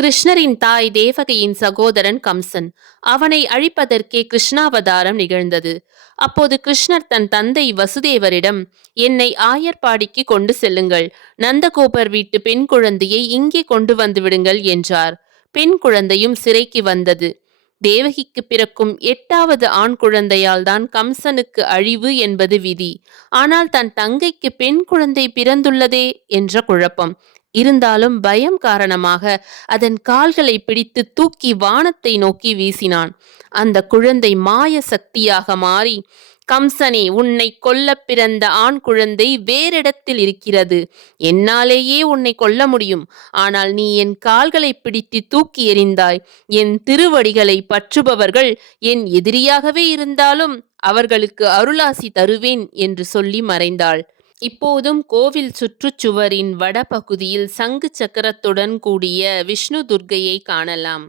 கிருஷ்ணரின் தாய் தேவகியின் சகோதரன் கம்சன். அவனை அழிப்பதற்கே கிருஷ்ணாவதாரம் நிகழ்ந்தது. அப்போது கிருஷ்ணர் தன் தந்தை வசுதேவரிடம், என்னை ஆயர்பாடிக்கு கொண்டு செல்லுங்கள், நந்தகோபர் வீட்டு பெண் குழந்தையை இங்கே கொண்டு வந்து விடுங்கள் என்றார். பெண் குழந்தையும் சிறைக்கு வந்தது. தேவகிக்கு பிறக்கும் 8வது ஆண் குழந்தையால் தான் கம்சனுக்கு அழிவு என்பது விதி. ஆனால் தன் தங்கைக்கு பெண் குழந்தை பிறந்துள்ளதே என்ற குழப்பம். இருந்தாலும் பயம் காரணமாக அதன் கால்களை பிடித்து தூக்கி வானத்தை நோக்கி வீசினான். அந்த குழந்தை மாய சக்தியாக மாறி, கம்சனே, உன்னை கொல்ல பிறந்த ஆண் குழந்தை வேறிடத்தில் இருக்கிறது. என்னாலேயே உன்னை கொல்ல முடியும். ஆனால் நீ என் கால்களை பிடித்து தூக்கி எறிந்தாய். என் திருவடிகளை பற்றுபவர்கள் என் எதிரியாகவே இருந்தாலும் அவர்களுக்கு அருளாசி தருவேன் என்று சொல்லி மறைந்தாள். இப்போதும் கோவில் சுற்றுச்சுவரின் வடபகுதியில் சங்கு சக்கரத்துடன் கூடிய விஷ்ணு துர்க்கையை காணலாம்.